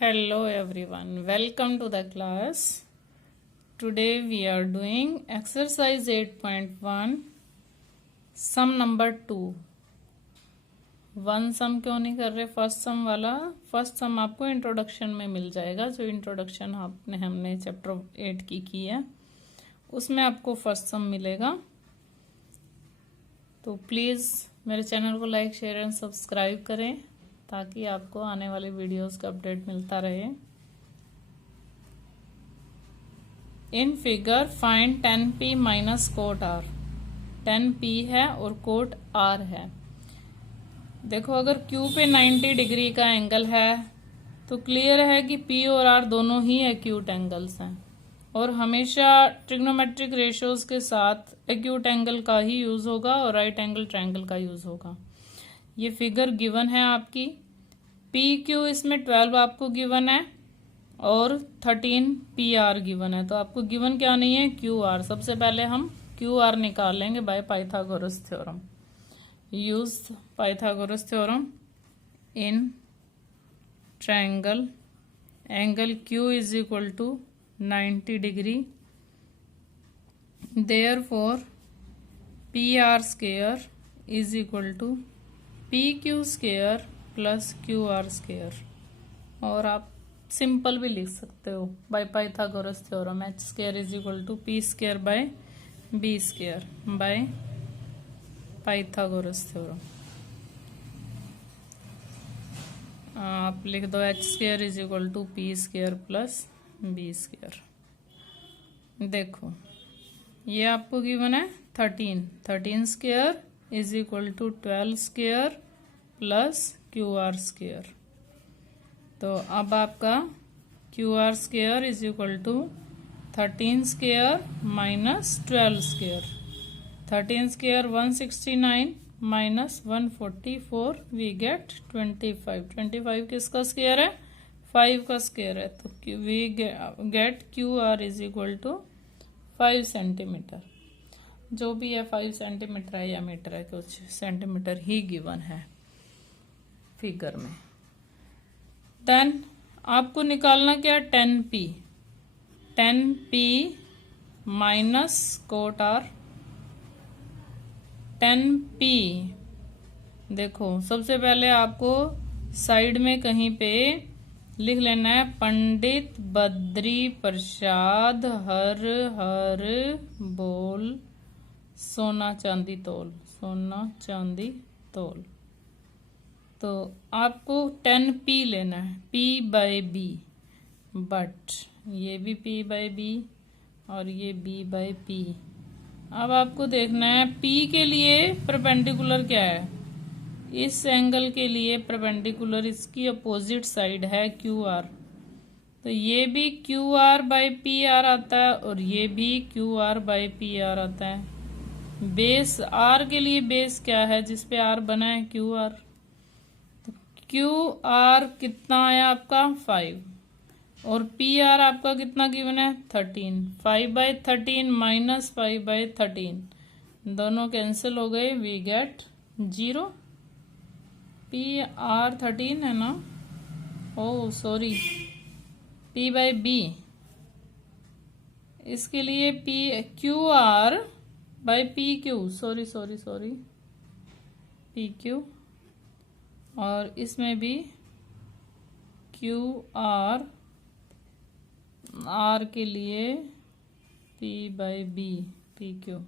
Hello everyone, welcome to the class. Today we are doing exercise 8.1 sum number 2. One सम क्यों नहीं कर रहे? First सम वाला फर्स्ट सम आपको इंट्रोडक्शन में मिल जाएगा। जो इंट्रोडक्शन हमने चैप्टर 8 की है उसमें आपको फर्स्ट सम मिलेगा। तो प्लीज़ मेरे चैनल को लाइक शेयर एंड सब्सक्राइब करें ताकि आपको आने वाली वीडियोस का अपडेट मिलता रहे। In figure find 10p minus cot r। 10p है और कोट r है। देखो, अगर q पे 90 डिग्री का एंगल है तो क्लियर है कि p और r दोनों ही एक्यूट एंगल्स हैं और हमेशा ट्रिग्नोमेट्रिक रेशियोज के साथ एक्यूट एंगल का ही यूज होगा और राइट एंगल ट्रायंगल का यूज होगा। ये फिगर गिवन है आपकी। पी क्यू इसमें 12 आपको गिवन है और 13 पी आर गिवन है। तो आपको गिवन क्या नहीं है? Q R. सबसे पहले हम क्यू आर निकाल लेंगे by Pythagoras theorem. Use Pythagoras theorem in triangle angle Q is equal to 90 degree. Therefore P R square is equal to P Q square plus Q R square. और आप simple भी लिख सकते हो by Pythagoras theorem. H square is equal to P square by B square by Pythagoras theorem. आप लिख दो H square is equal to P square plus B square. देखो, ये आपको गिवन है 13 square is equal to 12 square plus Q R square. तो अब आपका Q R square is equal to 13 square minus 12 square. 13 square 169 minus 144 we get 25। 25 किसका square है? 5 का स्क्वायर है। तो we get Q R is equal to 5 centimetre. जो भी है 5 सेंटीमीटर है या मीटर है, कुछ सेंटीमीटर ही गिवन है फिगर में। देन आपको निकालना क्या? 10p। 10p minus cot r। 10p देखो, सबसे पहले आपको साइड में कहीं पे लिख लेना है पंडित बद्री प्रसाद हर हर बोल सोना चांदी तोल। सोना चांदी तोल। तो आपको 10p लेना है, p बाय b। बट ये भी p बाय b और ये b बाय p। अब आपको देखना है p के लिए परपेंडिकुलर क्या है। इस एंगल के लिए परपेंडिकुलर इसकी अपोजिट साइड है क्यू आर। तो ये भी Q R by P R आता है और ये भी Q R by P R आता है। बेस आर के लिए बेस क्या है जिसपे आर बना है? Q are. तो क्यू आर कितना है आपका? 5 और पी आर आपका कितना गिवन है? 13। 5 बाय 13 माइनस 5 बाय 13 दोनों कैंसिल हो गए। We get 0। पी आर 13 है ना? Oh sorry, P by B. इसके लिए P Q R by P Q, sorry P Q. और इसमें भी क्यू आर, आर के लिए P by B, P Q.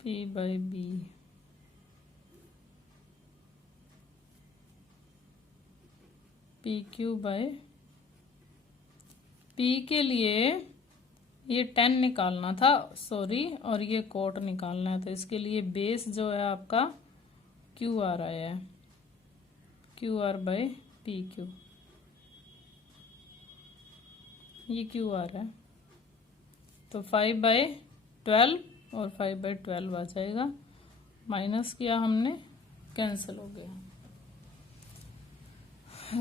P by B P Q by P के लिए ये 10 निकालना था, सॉरी, और ये कोट निकालना है। तो इसके लिए बेस जो है आपका क्यू आर आया है, Q R by P Q. ये क्यू आर है। तो 5 बाय 12 और 5 बाय 12 आ जाएगा। माइनस किया हमने, कैंसिल हो गया।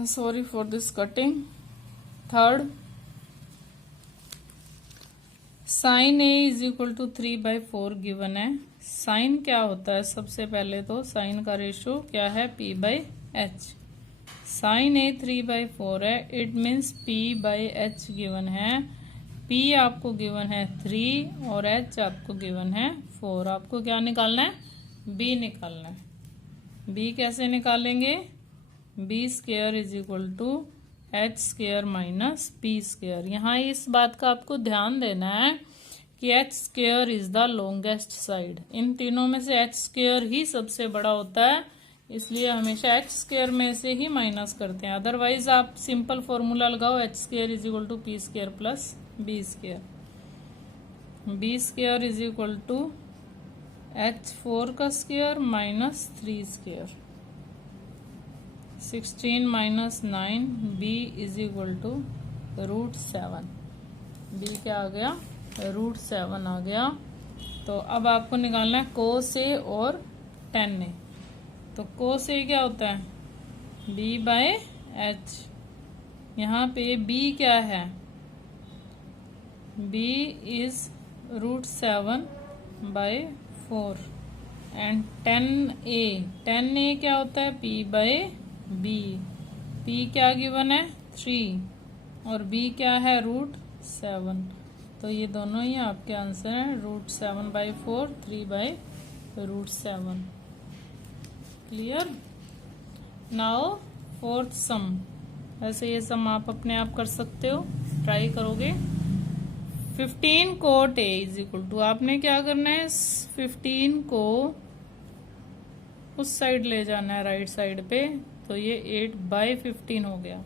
Sorry for this cutting. Third, sine A is equal to 3/4 given है। साइन क्या होता है? सबसे पहले तो साइन का रेशो क्या है? P by H. साइन ए 3/4 है, it means P by H given है। P आपको गिवन है 3 और H आपको गिवन है 4। आपको क्या निकालना है? B निकालना है। B कैसे निकालेंगे? B square is equal to H square minus P square. यहाँ इस बात का आपको ध्यान देना है कि H square is the longest side. इन तीनों में से एच स्क्वायर ही सबसे बड़ा होता है, इसलिए हमेशा एच स्क्वायर में से ही माइनस करते हैं। अदरवाइज आप सिंपल फॉर्मूला लगाओ, H square is equal to P square plus B square. B square is equal to H4 का square minus 3 square. 16 minus 9 B is equal to √7। B क्या आ गया? √7 आ गया। तो अब आपको निकालना है कोस ए और टेन ए। तो कोस ए क्या होता है? B by H. यहाँ पे B क्या है? B इज √7/4 एंड 10A क्या होता है? P by B। P क्या गिवन है? 3 और B क्या है? √7। तो ये दोनों ही आपके आंसर हैं, √7/4, 3/√7। क्लियर? नाउ फोर्थ सम। ऐसे ये सम आप अपने आप कर सकते हो, ट्राई करोगे। 15 cot A is equal to, आपने क्या करना है? 15 को उस साइड ले जाना है, राइट साइड पे। तो ये 8/15 हो गया।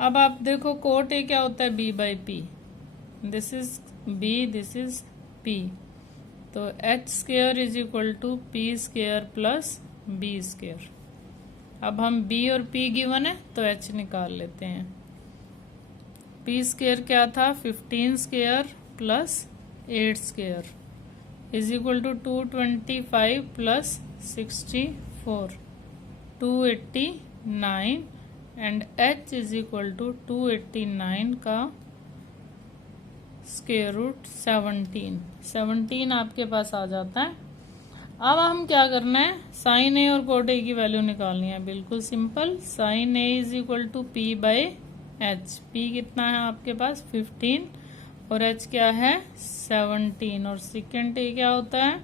अब आप देखो कोट ए क्या होता है? B by P. This is B, this is P। तो H square is equal to P square plus B square. अब हम B और P गिवन है तो H निकाल लेते हैं। P स्क्वायर क्या था? 15 square plus 8 square is equal to 225 plus 64, 289 and H is equal to 289 का स्क्वायर रूट 17 आपके पास आ जाता है। अब हम क्या करना है? साइन ए और कोट ए की वैल्यू निकालनी है। बिल्कुल simple. Sine A is equal to P by H. P कितना है आपके पास? 15 और H क्या है? 17 और सेकेंड ए क्या होता है?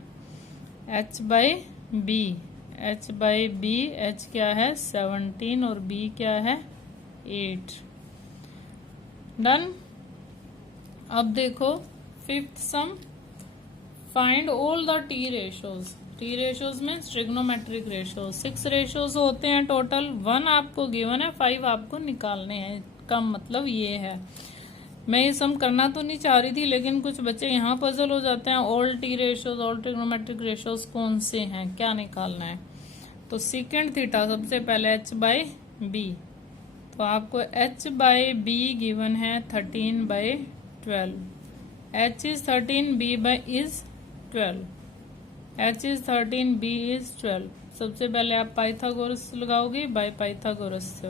H by B। H by B, H क्या है? 17 और B क्या है? 8। डन। अब देखो fifth some, find all the T ratios. T ratios में ट्रिग्नोमेट्रिक रेशोज 6 रेशोज होते हैं टोटल। 1 आपको गिवन है, 5 आपको निकालने हैं। का मतलब ये है, मैं ये सम करना तो नहीं चाह रही थी, लेकिन कुछ बच्चे यहाँ पजल हो जाते हैं। All T ratios, all trigonometric ratios कौन से हैं, क्या निकालना है? तो सेकेंड थीटा सबसे पहले H बाई B। तो आपको H बाई B गिवन है 13/12। H is 13, B by is 12। H is 13, B is 12। सबसे पहले आप पाइथागोरस लगाओगे, बाय पाइथागोरस से।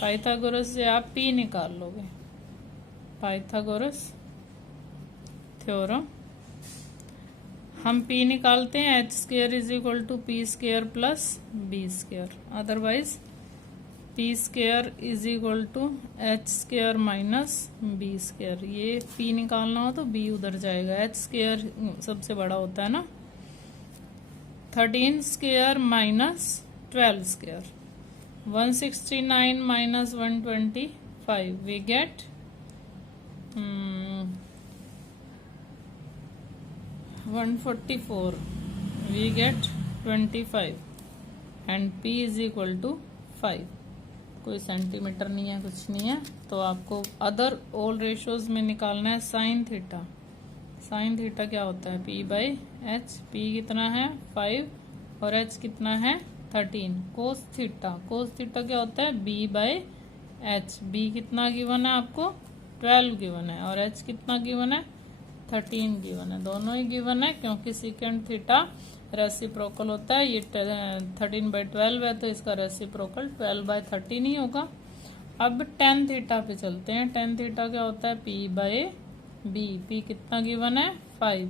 पाइथागोरस से आप P निकाल लोगे, पाइथागोरस थ्योरम। हम P निकालते हैं, H square is equal to P square plus B square. Otherwise P square is equal to H square minus B square. ये P निकालना हो तो B उधर जाएगा, H स्क्वायर सबसे बड़ा होता है ना। 13 square minus 12 square, 169 minus 125, we get 144, we get 25 and P is equal to 5। कोई सेंटीमीटर नहीं है, कुछ नहीं है। तो आपको अदर ऑल रेशोज में निकालना है साइन थीटा। साइन थीटा क्या होता है? P by H. P कितना है? 5 और H कितना है? 13। कोस थीटा, कोस थीटा क्या होता है? B by H. B कितना गिवन है आपको? 12 गिवन है और H कितना गिवन है? 13 गिवन है। दोनों ही गिवन है क्योंकि सेकेंड थीटा रेसिप्रोकल होता है। ये 13/12 है तो इसका रेसिप्रोकल 12/13 ही होगा। अब टेन थीटा पे चलते हैं। टेन थीटा क्या होता है? P by B। P कितना गिवन है? 5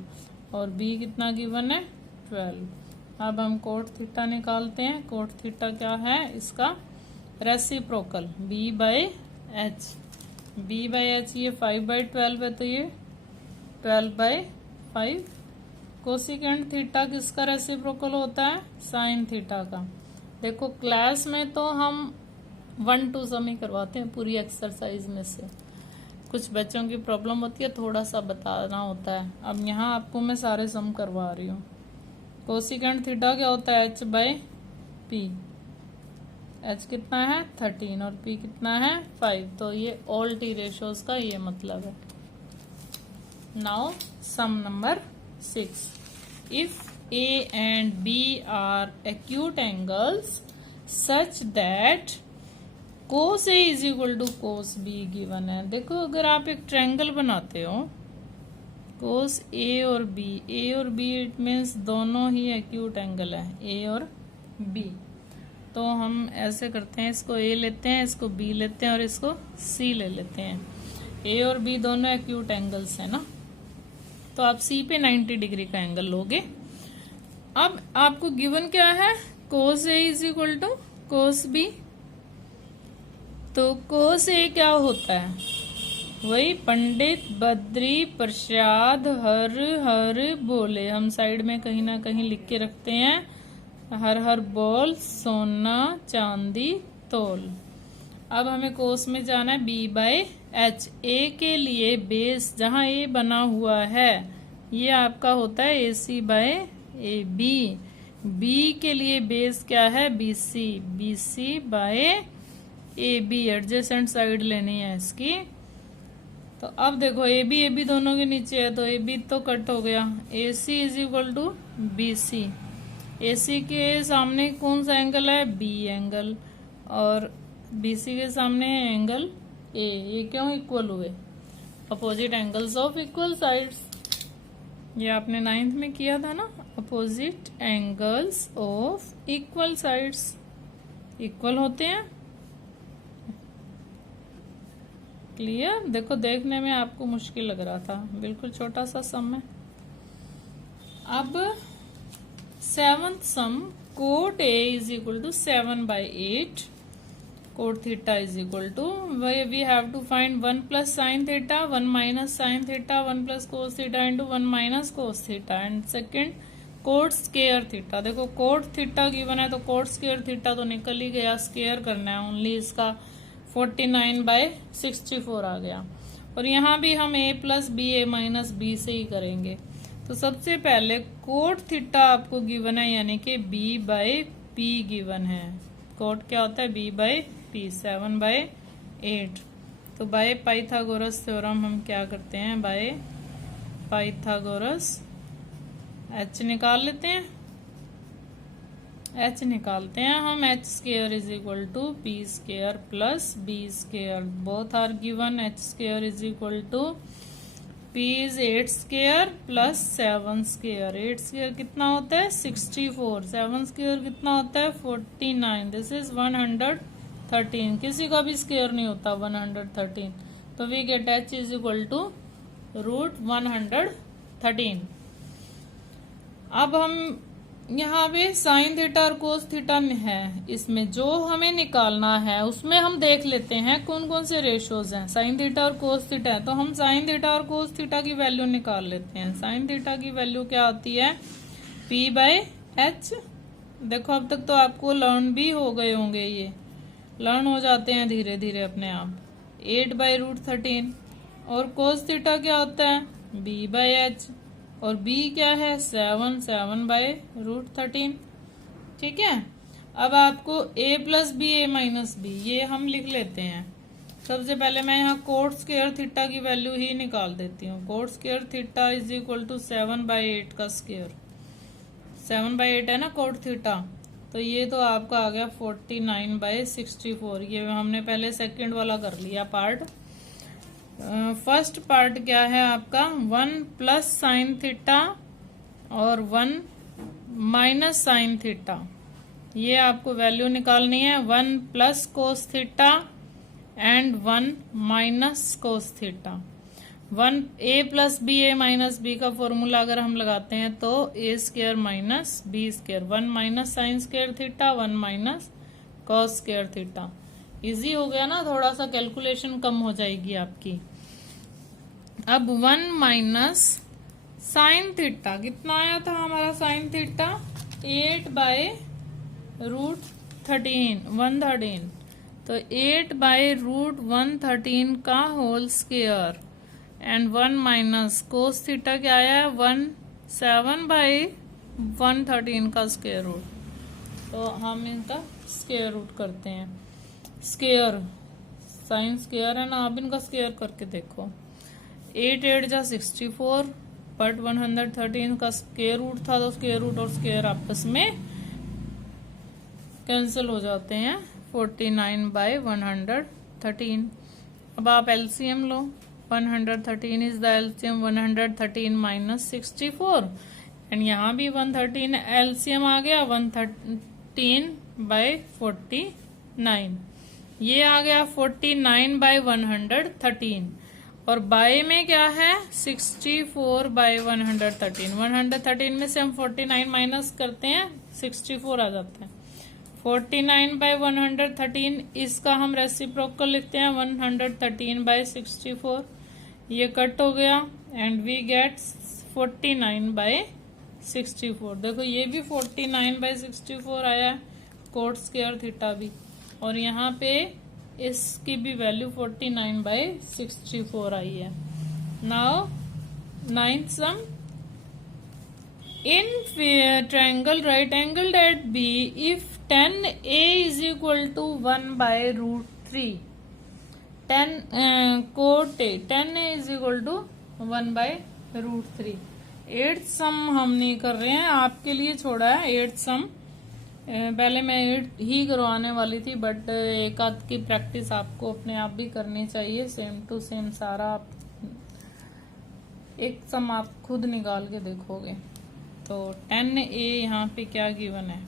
और b कितना गिवन है 12। अब हम कोट थीटा निकालते हैं। कोट थीटा क्या है, इसका reciprocal b by H. b by H ये 5/12 है, तो ये 12/5। कोसिकेंट थीटा किसका रेसिप्रोकल होता है, साइन थीटा का। देखो क्लास में तो हम 1 to सम ही करवाते हैं पूरी एक्सरसाइज में से, कुछ बच्चों की प्रॉब्लम होती है, थोड़ा सा बताना होता है। अब यहाँ आपको मैं सारे सम करवा रही हूँ। कोसिकेंट थीटा क्या होता है, h बाई पी। h कितना है 13 और p कितना है 5, तो ये ऑल टी रेशोज का ये मतलब है। नाउ सम नंबर 6, इफ a and b are acute angles such that cos a is equal to cos b given है। देखो अगर आप एक ट्रायंगल बनाते हो, cos a और b इट मीन्स दोनों ही एक्यूट एंगल है, a और b। तो हम ऐसे करते हैं, इसको a लेते हैं, इसको b लेते हैं और इसको c ले लेते हैं। a और b दोनों एक्यूट एंगल्स है ना, तो आप c पे 90 डिग्री का एंगल लोगे। अब आपको गिवन क्या है, cos a is equal to cos b। तो cos a क्या होता है, वही पंडित बद्री प्रसाद हर बोले। हम साइड में कहीं ना कहीं लिख के रखते हैं, हर बोल सोना चांदी तोल। अब हमें कोस में जाना है b बाई एच। a के लिए बेस जहां a बना हुआ है ये आपका होता है ac बाय ए b के लिए बेस क्या है bc by A B. Adjacent side लेनी है इसकी। तो अब देखो ए बी दोनों के नीचे है, तो ए बी तो कट हो गया। A C is equal to B C. A C के सामने कौन सा एंगल है, बी एंगल, और बी सी के सामने है एंगल ए। ये क्यों इक्वल हुए, opposite angles of equal sides. ये आपने 9th में किया था ना, opposite angles of equal sides equal होते हैं। क्लियर। देखो देखने में आपको मुश्किल लग रहा था, बिल्कुल छोटा सा सम है। अब 7th sum, cot A is equal to 7/8, cot theta is equal to, we have to find 1 plus sine theta, 1 minus sine theta, 1 plus cos theta into 1 minus cos theta, and second cot square theta. देखो cot theta given है तो coat square theta तो निकल ही गया, square करना है only, इसका 49/64 आ गया। और यहाँ भी हम a plus B A minus B से ही करेंगे। तो सबसे पहले कोट थीटा आपको गिवन है, यानी कि b बाई पी गिवन है। कोट क्या होता है, b बाई पी, 7/8। तो बाय पाइथागोरस थ्योरम हम क्या करते हैं, बाय पाइथागोरस h निकाल लेते हैं। h निकालते हैं हम, h square is equal to p square plus b square, both are given. h square is equal to p is 8 square plus 7 square. 8 square कितना होता है 64, 7 स्क्वायर कितना होता है 49, दिस इज 113। किसी का भी स्क्वायर नहीं होता 113, तो we get h is equal to √113। अब हम यहाँ पे साइन थीटा और कोस थीटा में है, इसमें जो हमें निकालना है उसमें हम देख लेते हैं कौन कौन से रेशोज हैं। साइन थीटा और कोस थीटा है, तो हम साइन थीटा और कोस थीटा की वैल्यू निकाल लेते हैं। साइन थीटा की वैल्यू क्या होती है, p बाई एच। देखो अब तक तो आपको लर्न भी हो गए होंगे, ये लर्न हो जाते हैं धीरे धीरे अपने आप, 8/√13। और कोस थीटा क्या होता है, b बाई एच, और b क्या है 7/√13। ठीक है। अब आपको a plus B A minus B, ये हम लिख लेते हैं। सबसे पहले मैं यहाँ कोट स्क्वायर थीटा की वैल्यू ही निकाल देती हूँ। Cot square theta is equal to 7/8 का स्क्वायर, 7/8 है ना कोट थीटा, तो ये तो आपका आ गया 49/64। ये हमने पहले सेकंड वाला कर लिया पार्ट। फर्स्ट पार्ट क्या है आपका, 1 प्लस साइन थीटा और 1 माइनस साइन थीटा, ये आपको वैल्यू निकालनी है। 1 plus cos theta and 1 minus cos theta. a+b a-b का फॉर्मूला अगर हम लगाते हैं तो a² minus b², 1 minus sine square theta, 1 minus cos square theta. Easy हो गया ना, थोड़ा सा कैलकुलेशन कम हो जाएगी आपकी। अब 1 माइनस साइन थीटा कितना आया था हमारा साइन थीटा, 8/√13, 113। तो 8/√113 का whole square and 1 minus cos theta क्या आया है, 7/113 का स्क्वायर रूट। तो हम इनका स्क्वायर रूट करते हैं। स्क्वायर साइन स्क्वायर है ना, आप इनका स्क्वायर करके देखो। 8 जा 64, बट 113 का स्क्वायर रूट था तो स्क्वायर रूट और स्क्वायर आपस में कैंसिल हो जाते हैं, 49/113। अब आप LCM low, 113 is the LCM, 113 minus 64, and यहाँ भी 113 एलसीएम आ गया, 113/49। ये आ गया 49/113, और बाय में क्या है, 64/113। 113 में से हम 49 माइनस करते हैं, 64 आ जाता है। 49/113 इसका हम रेसिप्रोकल लिखते हैं, 113/64। ये कट हो गया एंड वी गेट 49/64। देखो ये भी 49/64 आया, कोट स्क्वायर थीटा भी, और यहाँ पे इसकी भी वैल्यू 49/64 आई है। Now 9th sum, in triangle right angled at B if tan A is equal to 1/√3, cot A, tan A is equal to 1/√3। 8th sum हम नहीं कर रहे हैं, आपके लिए छोड़ा है 8th सम। पहले मैं 8 ही करवाने वाली थी, बट एक आध की प्रैक्टिस आपको अपने आप भी करनी चाहिए, सेम टू सेम सारा आप एक सम आप खुद निकाल के देखोगे। तो tan A यहाँ पे क्या गिवन है,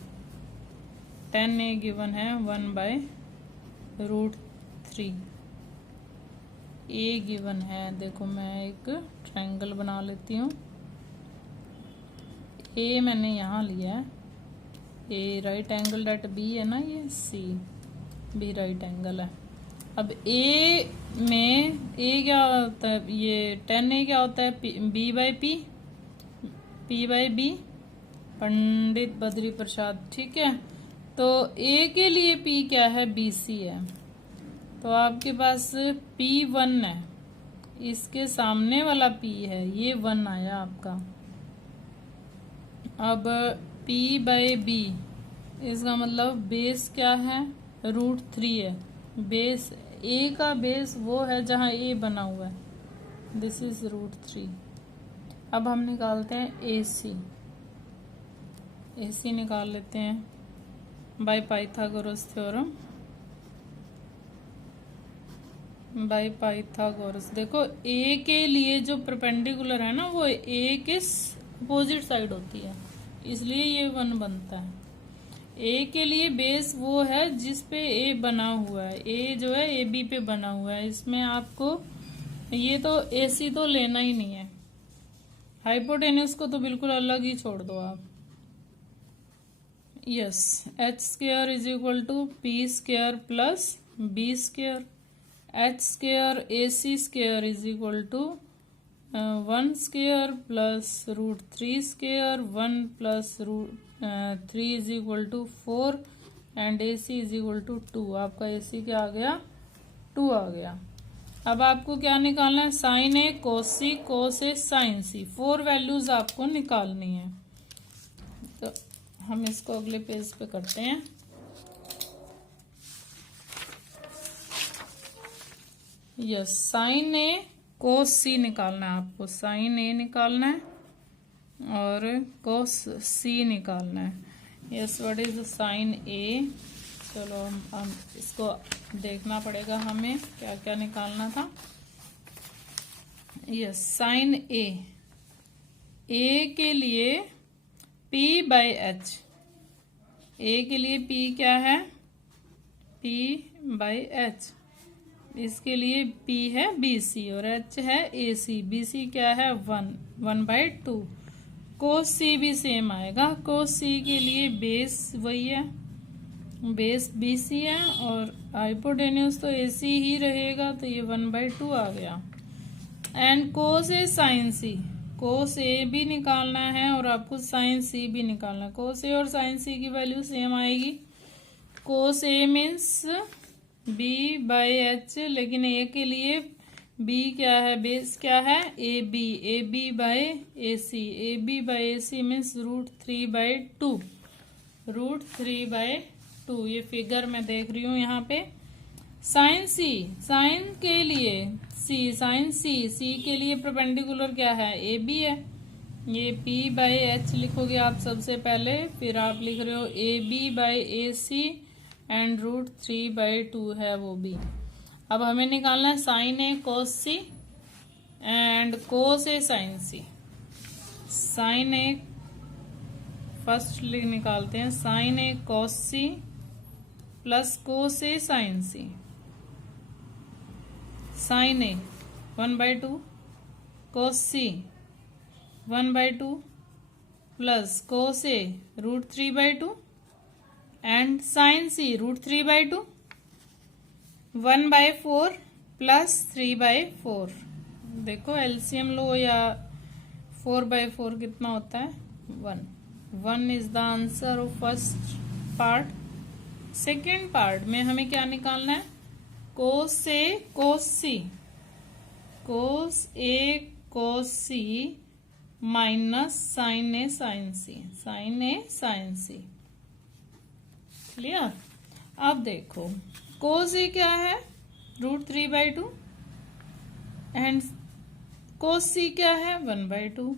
tan A गिवन है 1/√3। A गिवन है, देखो मैं एक ट्रायंगल बना लेती हूँ। A मैंने यहाँ लिया है, A right angle at B है ना, ये C B राइट एंगल है। अब A में A क्या होता है, ये tan A क्या होता है, B/P, P/B, पंडित बद्री प्रसाद, ठीक है। तो A के लिए P क्या है, BC है। तो आपके पास P1 है, इसके सामने वाला P है, ये 1 आया आपका। अब P/B, इसका मतलब बेस क्या है, √3 है। बेस A का बेस वो है जहां A बना हुआ है, दिस इज √3। अब हम निकालते हैं AC निकाल लेते हैं bye Pythagoras theorem, by Pythagoras. देखो A के लिए जो परपेंडिकुलर है ना, वो A के अपोजिट साइड होती है, इसलिए ये 1 बनता है। A के लिए बेस वो है जिस पे A बना हुआ है, A जो है AB पे बना हुआ है। इसमें आपको ये तो AC तो लेना ही नहीं है, हाइपोटेन्यूज को तो बिल्कुल अलग ही छोड़ दो आप। Yes, h² is equal to P² plus B², h² AC² is equal to 1² plus √3², 1 plus √3 is equal to 4, and AC is equal to 2। आपका AC क्या आ गया, 2 आ गया। अब आपको क्या निकालना है, sine A cos C, cos A sine C, 4 values आपको निकालनी है। तो हम इसको अगले पेज पे करते हैं। Yes, sine A cos C निकालना है आपको, साइन A निकालना है और कोस C निकालना है। Yes, what is sine A। चलो हम इसको देखना पड़ेगा, हमें क्या क्या निकालना था। यस, साइन A के लिए P/H, A के लिए P क्या है, P/H, इसके लिए P है BC और H है AC। BC क्या है 1/2। cos C भी सेम आएगा। cos C के लिए बेस वही है, बेस BC है और हाइपोटेन्यूज तो AC ही रहेगा, तो ये 1/2 आ गया। And cos A sin C, cos A भी निकालना है और आपको sin C भी निकालना है। cos A और sin C की वैल्यू सेम आएगी। cos A मीन्स B/H, लेकिन A के लिए B क्या है, बेस क्या है AB, AB/AC, AB/AC मीन्स √3/2, √3/2। ये फिगर मैं देख रही हूँ यहाँ पे। साइन C, साइन के लिए साइन C के लिए परपेंडिकुलर क्या है AB है। ये P/H लिखोगे आप सबसे पहले, फिर आप लिख रहे हो AB/AC एंड √3/2 है वो भी। अब हमें निकालना है sine A cos C and cos A sin C। Sine A first निकालते हैं, sine A cos C plus cos A sin C। Sine A 1/2, cos C 1/2 plus cos A √3/2 and sin C √3/2, 1/4 plus 3/4। देखो LCM लो या 4/4 कितना होता है 1 is the answer of first part. Second part में हमें क्या निकालना है, cos A cos C, cos A cos C minus sin A sin C, sin A sin C। Clear. अब देखो cos A क्या है √3/2 एंड cos C क्या है 1/2,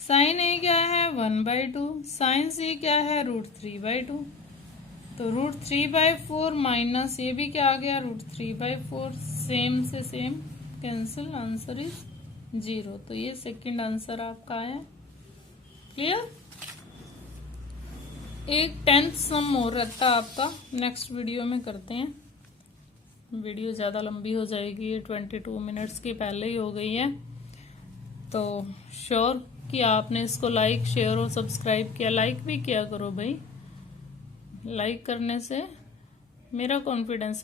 sin A क्या है 1/2, sin C क्या है √3/2। तो √3/4 माइनस ये भी क्या आ गया √3/4, सेम से सेम कैंसिल, आंसर इज 0। तो ये सेकंड आंसर आपका है। क्लियर। एक 10th सम और रहता आपका, नेक्स्ट वीडियो में करते हैं। वीडियो ज़्यादा लंबी हो जाएगी, 22 मिनट्स की पहले ही हो गई है। तो श्योर कि आपने इसको लाइक शेयर और सब्सक्राइब किया, लाइक भी किया करो भाई। लाइक करने से मेरा कॉन्फिडेंस